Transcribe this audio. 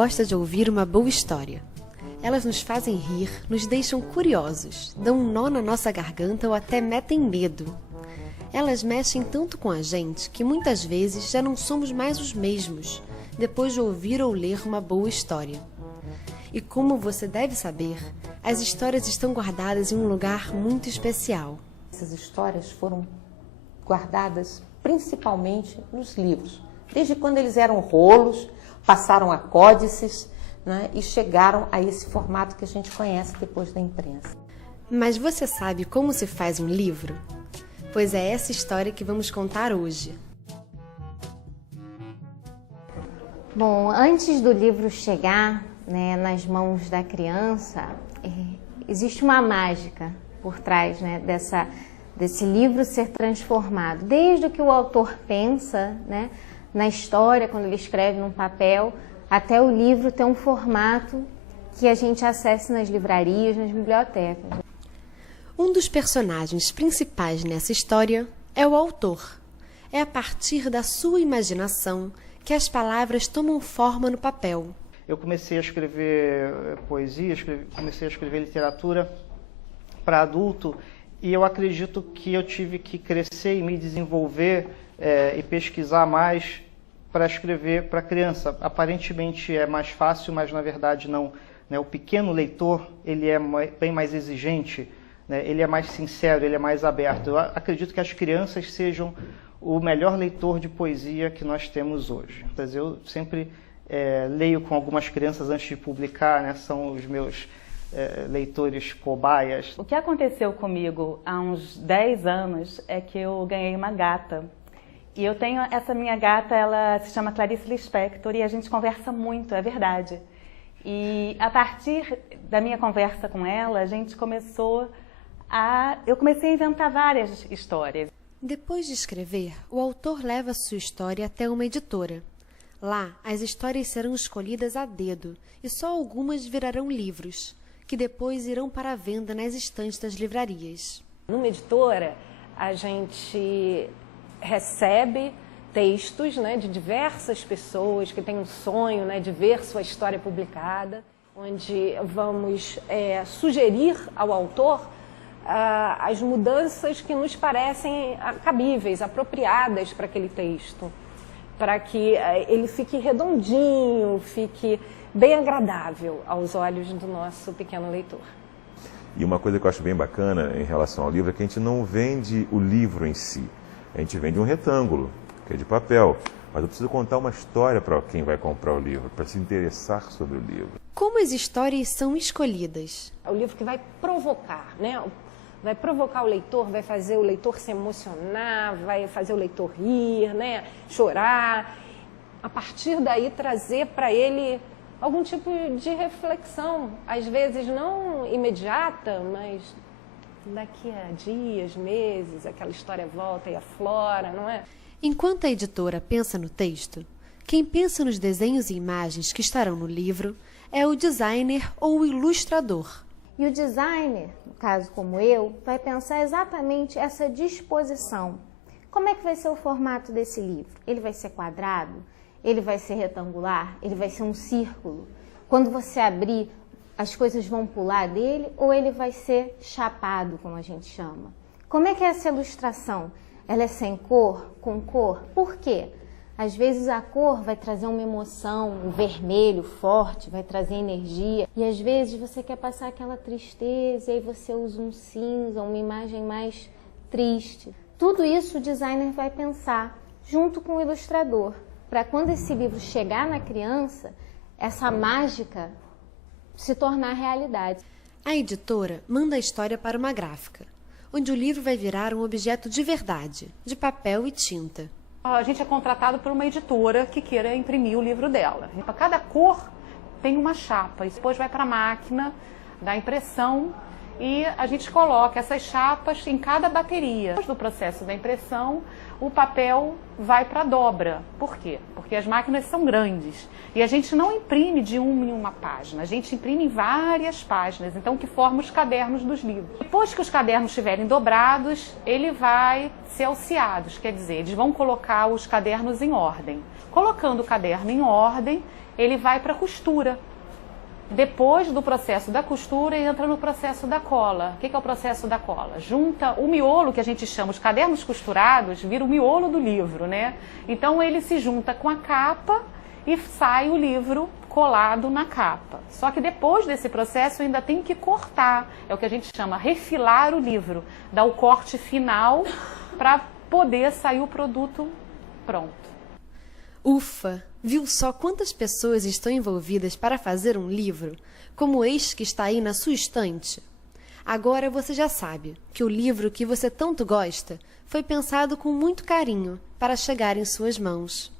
gosta de ouvir uma boa história. Elas nos fazem rir, nos deixam curiosos, dão um nó na nossa garganta ou até metem medo. Elas mexem tanto com a gente que muitas vezes já não somos mais os mesmos, depois de ouvir ou ler uma boa história. E como você deve saber, as histórias estão guardadas em um lugar muito especial. Essas histórias foram guardadas principalmente nos livros. Desde quando eles eram rolos, passaram a códices, né, e chegaram a esse formato que a gente conhece depois da imprensa. Mas você sabe como se faz um livro? Pois é essa história que vamos contar hoje. Bom, antes do livro chegar, né, nas mãos da criança, existe uma mágica por trás, né, desse livro ser transformado. Desde o que o autor pensa, né, na história, quando ele escreve num papel, até o livro ter um formato que a gente acesse nas livrarias, nas bibliotecas. Um dos personagens principais nessa história é o autor. É a partir da sua imaginação que as palavras tomam forma no papel. Eu comecei a escrever poesia, comecei a escrever literatura para adulto e eu acredito que eu tive que crescer e me desenvolver e pesquisar mais para escrever para criança. Aparentemente é mais fácil, mas na verdade não. Né? O pequeno leitor ele é bem mais exigente, né? Ele é mais sincero, ele é mais aberto. Eu acredito que as crianças sejam o melhor leitor de poesia que nós temos hoje. Eu sempre leio com algumas crianças antes de publicar, né? São os meus leitores cobaias. O que aconteceu comigo há uns 10 anos é que eu ganhei uma gata. E eu tenho essa minha gata, ela se chama Clarice Lispector e a gente conversa muito, é verdade. E a partir da minha conversa com ela, eu comecei a inventar várias histórias. Depois de escrever, o autor leva sua história até uma editora. Lá, as histórias serão escolhidas a dedo e só algumas virarão livros, que depois irão para a venda nas estantes das livrarias. Numa editora, a gente recebe textos, né, de diversas pessoas que têm um sonho, né, de ver sua história publicada, onde vamos sugerir ao autor as mudanças que nos parecem cabíveis, apropriadas para aquele texto, para que ele fique redondinho, fique bem agradável aos olhos do nosso pequeno leitor. E uma coisa que eu acho bem bacana em relação ao livro é que a gente não vende o livro em si. A gente vende um retângulo, que é de papel, mas eu preciso contar uma história para quem vai comprar o livro, para se interessar sobre o livro. Como as histórias são escolhidas? É o livro que vai provocar, né? Vai provocar o leitor, vai fazer o leitor se emocionar, vai fazer o leitor rir, né? Chorar. A partir daí trazer para ele algum tipo de reflexão, às vezes não imediata, mas daqui a dias, meses, aquela história volta e aflora, não é? Enquanto a editora pensa no texto, quem pensa nos desenhos e imagens que estarão no livro é o designer ou o ilustrador. E o designer, no caso como eu, vai pensar exatamente essa disposição. Como é que vai ser o formato desse livro? Ele vai ser quadrado? Ele vai ser retangular? Ele vai ser um círculo? Quando você abrir, as coisas vão pular dele ou ele vai ser chapado, como a gente chama? Como é que é essa ilustração? Ela é sem cor, com cor? Por quê? Às vezes a cor vai trazer uma emoção, um vermelho forte, vai trazer energia. E às vezes você quer passar aquela tristeza e aí você usa um cinza, uma imagem mais triste. Tudo isso o designer vai pensar junto com o ilustrador, para quando esse livro chegar na criança, essa mágica se tornar realidade. A editora manda a história para uma gráfica, onde o livro vai virar um objeto de verdade, de papel e tinta. A gente é contratado por uma editora que queira imprimir o livro dela. Para cada cor tem uma chapa, e depois vai para a máquina da impressão e a gente coloca essas chapas em cada bateria. Depois do processo da impressão, o papel vai para a dobra. Por quê? Porque as máquinas são grandes e a gente não imprime de uma em uma página, a gente imprime em várias páginas, então que forma os cadernos dos livros. Depois que os cadernos estiverem dobrados, ele vai ser alceados, quer dizer, eles vão colocar os cadernos em ordem. Colocando o caderno em ordem, ele vai para a costura. Depois do processo da costura, entra no processo da cola. O que é o processo da cola? Junta o miolo, que a gente chama, os cadernos costurados, vira o miolo do livro, né? Então ele se junta com a capa e sai o livro colado na capa. Só que depois desse processo ainda tem que cortar, é o que a gente chama refilar o livro, dar o corte final para poder sair o produto pronto. Ufa! Viu só quantas pessoas estão envolvidas para fazer um livro, como este que está aí na sua estante? Agora você já sabe que o livro que você tanto gosta foi pensado com muito carinho para chegar em suas mãos.